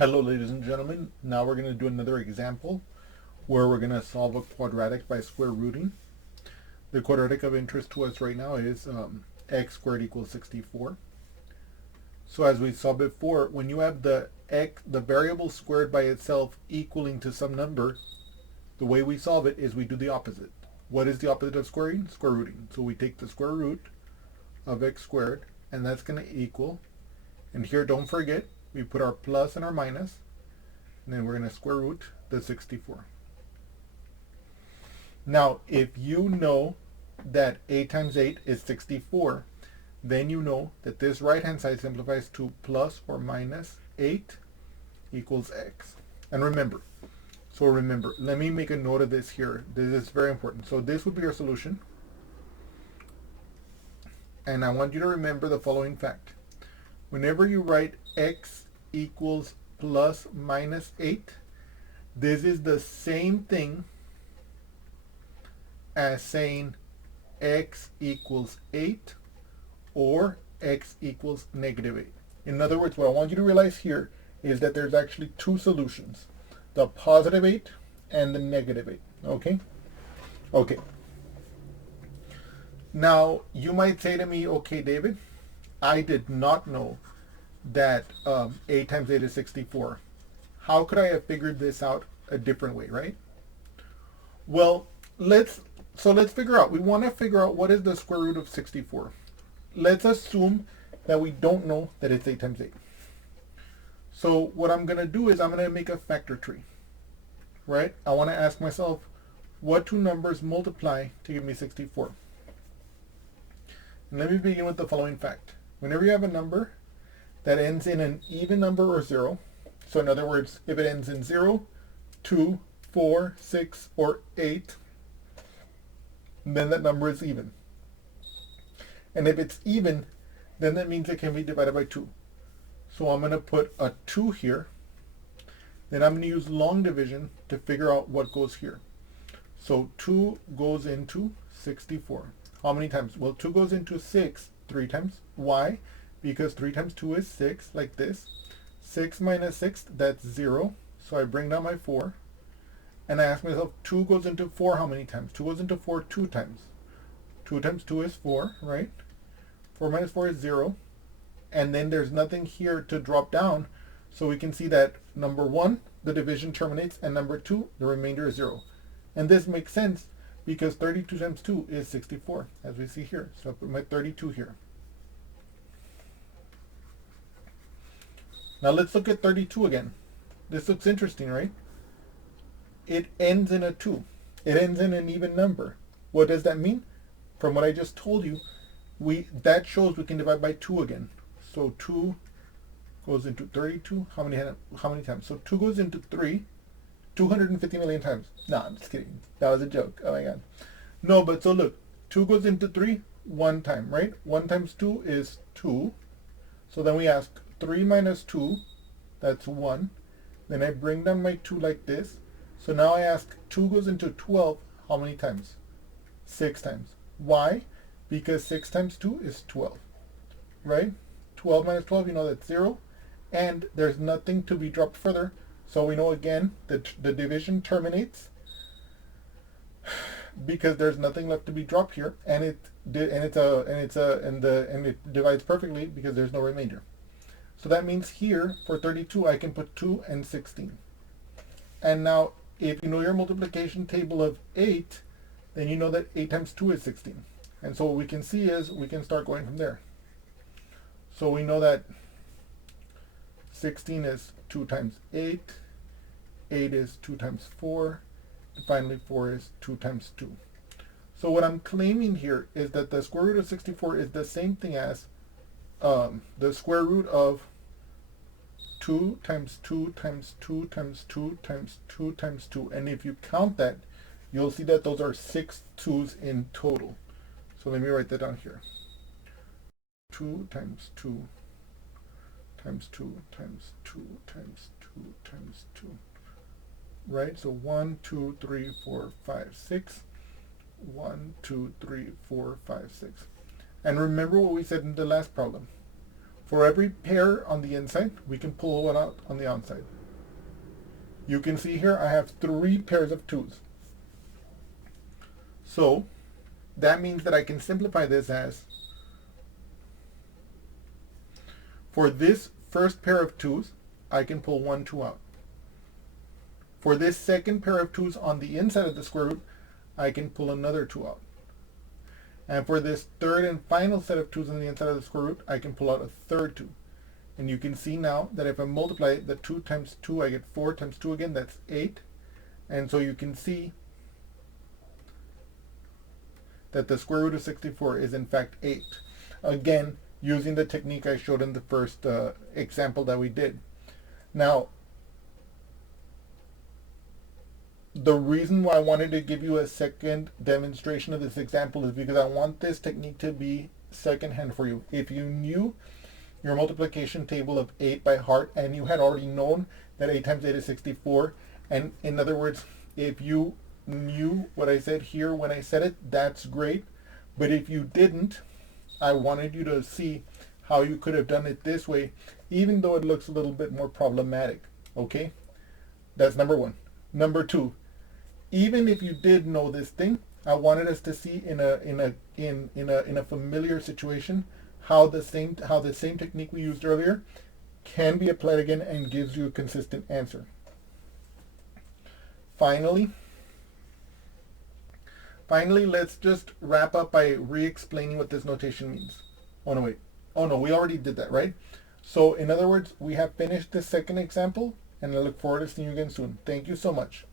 Hello ladies and gentlemen, now we're going to do another example where we're going to solve a quadratic by square rooting. The quadratic of interest to us right now is x squared equals 64. So as we saw before, when you have the variable squared by itself equaling to some number, the way we solve it is we do the opposite. What is the opposite of squaring? Square rooting. So we take the square root of x squared, and that's going to equal, and here don't forget, we put our plus and our minus, and then we're going to square root the 64. Now, if you know that 8 times 8 is 64, then you know that this right-hand side simplifies to plus or minus 8 equals x. And remember, let me make a note of this here. This is very important. So this would be your solution. And I want you to remember the following fact. Whenever you write x equals plus minus 8, this is the same thing as saying x equals 8 or x equals negative 8. In other words, what I want you to realize here is that there's actually two solutions, the positive 8 and the negative 8. Okay. Now, you might say to me, okay, David, I did not know that 8 times 8 is 64. How could I have figured this out a different way, right? Well, let's figure out. We want to figure out what is the square root of 64. Let's assume that we don't know that it's 8 times 8. So what I'm going to do is I'm going to make a factor tree, right? I want to ask myself, what two numbers multiply to give me 64? And let me begin with the following fact. Whenever you have a number that ends in an even number or 0, so in other words, if it ends in 0, 2, 4, 6, or 8, then that number is even. And if it's even, then that means it can be divided by 2. So I'm going to put a 2 here. Then I'm going to use long division to figure out what goes here. So 2 goes into 64. How many times? Well, 2 goes into 6 3 times. Why? Because 3 times 2 is 6, like this. 6 minus 6, that's 0. So I bring down my 4. And I ask myself, 2 goes into 4 how many times? 2 goes into 4 2 times. 2 times 2 is 4, right? 4 minus 4 is 0. And then there's nothing here to drop down. So we can see that number 1, the division terminates, and number 2, the remainder is 0. And this makes sense because 32 times 2 is 64, as we see here. So I put my 32 here. Now let's look at 32 again. This looks interesting, right? It ends in a 2. It ends in an even number. What does that mean? From what I just told you, that shows we can divide by 2 again. So 2 goes into 32. How many times? So 2 goes into 3, 250 million times. No, I'm just kidding. That was a joke. Oh my god. No, but so look, 2 goes into 3 one time, right? 1 times 2 is 2. So then we ask 3 minus 2, that's 1. Then I bring down my 2 like this. So now I ask 2 goes into 12, how many times? 6 times. Why? Because 6 times 2 is 12, right? 12 minus 12, you know that's 0. And there's nothing to be dropped further. So we know again that the division terminates because there's nothing left to be dropped here, and it divides perfectly because there's no remainder. So that means here for 32 I can put 2 and 16. And now if you know your multiplication table of 8, then you know that 8 times 2 is 16. And so what we can see is we can start going from there. So we know that 16 is 2 times 8, 8 is 2 times 4, and finally 4 is 2 times 2. So what I'm claiming here is that the square root of 64 is the same thing as the square root of 2 times 2 times 2 times 2 times 2 times 2. And if you count that, you'll see that those are 6 2's in total. So let me write that down here. 2 times 2 times 2 times 2 times 2 times 2. Right? So 1, 2, 3, 4, 5, 6. 1, 2, 3, 4, 5, 6. And remember what we said in the last problem. For every pair on the inside, we can pull one out on the outside. You can see here I have 3 pairs of 2s. So that means that I can simplify this as, for this first pair of 2s, I can pull 1 2 out. For this second pair of 2s on the inside of the square root, I can pull another 2 out. And for this third and final set of 2s on the inside of the square root, I can pull out a third 2. And you can see now that if I multiply the 2 times 2, I get 4 times 2 again, that's 8. And so you can see that the square root of 64 is in fact 8. Again, using the technique I showed in the first example that we did. Now, the reason why I wanted to give you a second demonstration of this example is because I want this technique to be secondhand for you. If you knew your multiplication table of 8 by heart and you had already known that 8 times 8 is 64, and in other words, if you knew what I said here when I said it, that's great. But if you didn't, I wanted you to see how you could have done it this way, even though it looks a little bit more problematic. Okay? That's number one. Number two, even if you did know this thing, I wanted us to see in a familiar situation how the same technique we used earlier can be applied again and gives you a consistent answer. Finally, let's just wrap up by re-explaining what this notation means. Oh no, wait. Oh no, we already did that, right? So in other words, we have finished the second example, and I look forward to seeing you again soon. Thank you so much.